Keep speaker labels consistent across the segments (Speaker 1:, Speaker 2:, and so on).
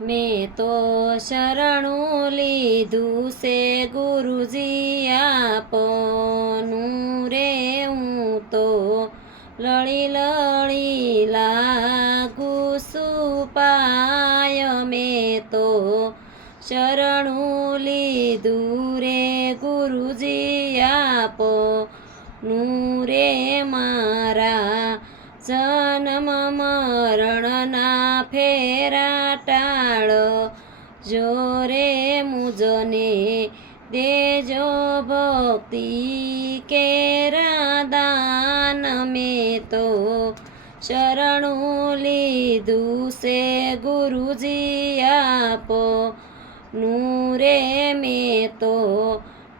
Speaker 1: મેં તો શરણું લીધું છે ગુરુજી આપનું. રે હું તો લળી લળી લાગુ સુપાય મેં તો શરણું લીધું રે ગુરુજી આપો નું મારા જન્મ મરણના ફેરા ટાળો જોરે મુજને દેજો ભક્તિ કેરા દાન મેં તો શરણું લીધું છે ગુરુજી આપો. નૂરે મેં તો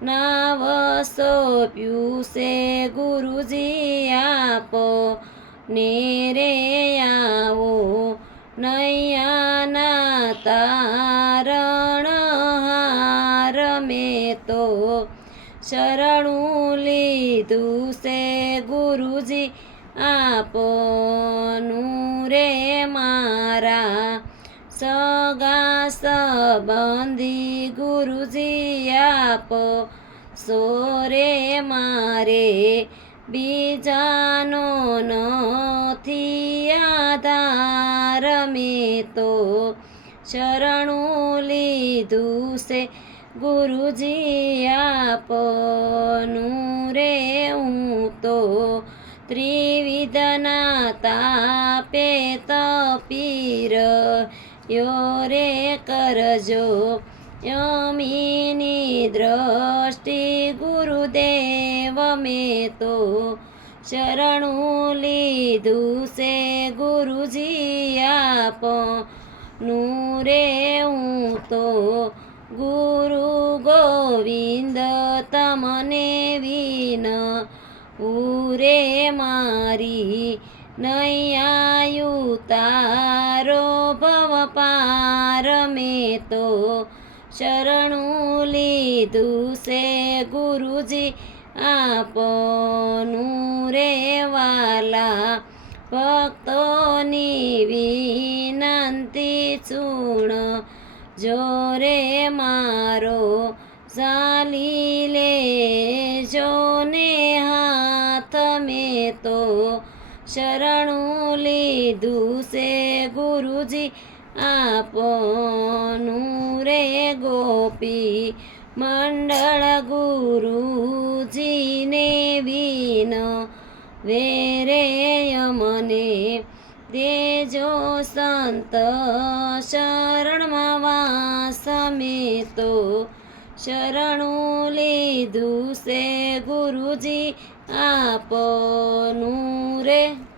Speaker 1: નાવ સોંપ્યું છે ગુરુજી આપો. ને રે આવો નૈયાના તારણ હાર મેં તો શરણું લીધું છે ગુરુજી. આપોનું રે મારા સગા સંબંધી ગુરુજી, આપો સોરે મારે બીજાનો નથી આધાર. મેં તો શરણું લીધું છે. ગુરુજી આપનું રે હું તો ત્રિવિધના તાપે તપીર યો રે. કરજો યમીની દ્રષ્ટિ ગુરુદેવ, મેં તો શરણું લીધું છે. ગુરુજી આપનું રે હું તો ગુરુ ગોવિંદ તમને વિન ઉરે મારી નૈયાયુ તારો ભવ પાર મેં તો શરણું લીધું છે ગુરુજી આપનું રે વાલા ભક્તોની વિનંતી ચૂણ જોરે મારો ચાલી લેજો ને હાથ મેં તો શરણું લીધું છે ગુરુજી, આપનું રે ગોપી. મંડળ ગુરુજીને વિન વેરે મને દેજો સંત શરણમાં વાસ તો શરણું લીધું છે ગુરુજી આપનું રે.